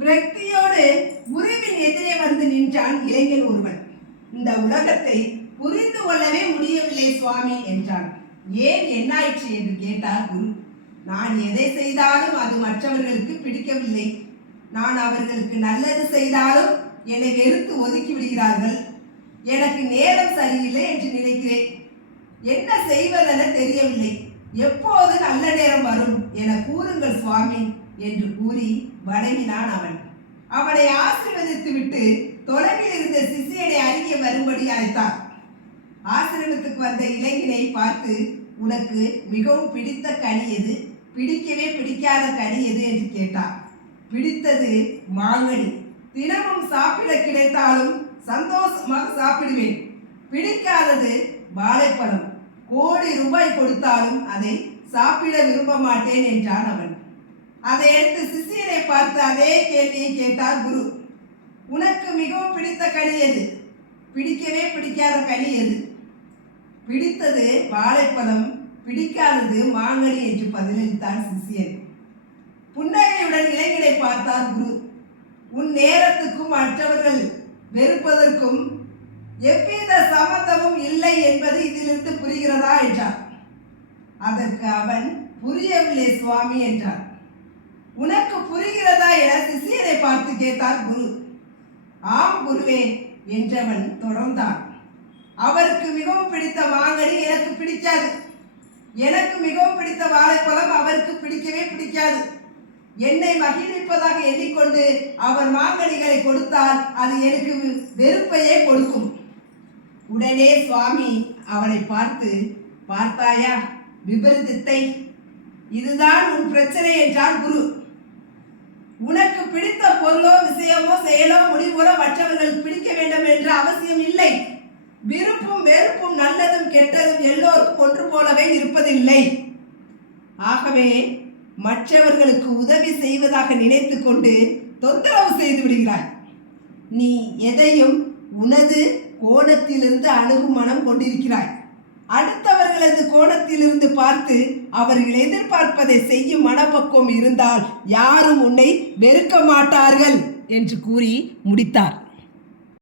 விரக்தியோடு குருவின் எதிரே வந்து நின்றான் இளைஞன் ஒருவன். இந்த உலகத்தை புரிந்து கொள்ளவே முடியவில்லை சுவாமி என்றான். ஏன், என்னாயிற்று என்று கேட்டார் குரு. நான் எதை செய்தாலும் அது மற்றவர்களுக்கு பிடிக்கவில்லை. நான் அவர்களுக்கு நல்லது செய்தாலும் என்னை வெறுத்து ஒதுக்கி விடுகிறார்கள். எனக்கு நேரம் சரியில்லை என்று நினைக்கிறேன். என்ன செய்வதென தெரியவில்லை. எப்போது நல்ல நேரம் வரும் என கூறுங்கள் சுவாமி என்று கூறி வணங்கினான் அவன். அவனை ஆசீர்வதித்து விட்டு தொலைவில் இருந்த சிஷியனை அருகே வரும்படி அழைத்தார். ஆசிரமத்துக்கு வந்த இளைஞனை பார்த்து, உனக்கு மிகவும் பிடித்த கனி எது, பிடிக்கவே பிடிக்காத கனி எது என்று கேட்டார். பிடித்தது மாங்கனி. தினமும் சாப்பிட கிடைத்தாலும் சந்தோஷமாக சாப்பிடுவேன். பிடிக்காதது வாழைப்பழம். கோடி ரூபாய் கொடுத்தாலும் அதை சாப்பிட விரும்ப மாட்டேன் என்றான் அவன். அதை எடுத்து சிஷியனை பார்த்து அதே கேள்வியை கேட்டார் குரு. உனக்கு மிகவும் பிடித்த கனி எது, பிடிக்கவே பிடிக்காத கனி எது? பிடித்தது வாழைப்பழம், பிடிக்காதது மாங்கனி என்று பதிலளித்தான் சிஷியன். புன்னகையுடன் இளைஞனை பார்த்தார் குரு. உன் நேரத்துக்கும் மற்றவர்கள் வெறுப்பதற்கும் எவ்வித சம்பந்தமும் இல்லை என்பது இதிலிருந்து புரிகிறதா என்றார். அதற்கு அவன், புரியவில்லை சுவாமி என்றார். உனக்கு புரிகிறதா என சிஷியனை பார்த்து கேட்டார் குரு. ஆம் குருவே என்றவன் தொடர்ந்தான். அவருக்கு மிகவும் பிடித்த மாங்கனி எனக்கு பிடிக்காது. எனக்கு மிகவும் பிடித்த வாழைப்பழம் அவருக்கு பிடிக்கவே பிடிக்காது. என்னை மகிழ்விப்பதாக எண்ணிக்கொண்டு அவர் மாங்கனிகளை கொடுத்தால் அது எனக்கு வெறுப்பையே கொடுக்கும். உடனே சுவாமி அவனை பார்த்து, பார்த்தாயா விபரீதத்தை, இதுதான் உன் பிரச்சனை என்றார் குரு. உனக்கு பிடித்த பொருளோ விஷயமோ செயலோ முடிவோ மற்றவர்களுக்கு பிடிக்க வேண்டும் என்ற அவசியம் இல்லை. விருப்பும் வெறுப்பும் நல்லதும் கெட்டதும் எல்லோருக்கும் ஒன்று போலவே இருப்பதில்லை. ஆகவே மற்றவர்களுக்கு உதவி செய்வதாக நினைத்து கொண்டு தொந்தரவு செய்து விடுகிறாய். நீ எதையும் உனது கோணத்திலிருந்து அணுகும் மனம் கொண்டிருக்கிறாய். அடுத்தவர்களது கோணத்திலிருந்து பார்த்து அவர்கள் எதிர்பார்ப்பதை செய்யும் மனப்பக்குவம் இருந்தால் யாரும் உன்னை வெறுக்க மாட்டார்கள் என்று கூறி முடித்தார்.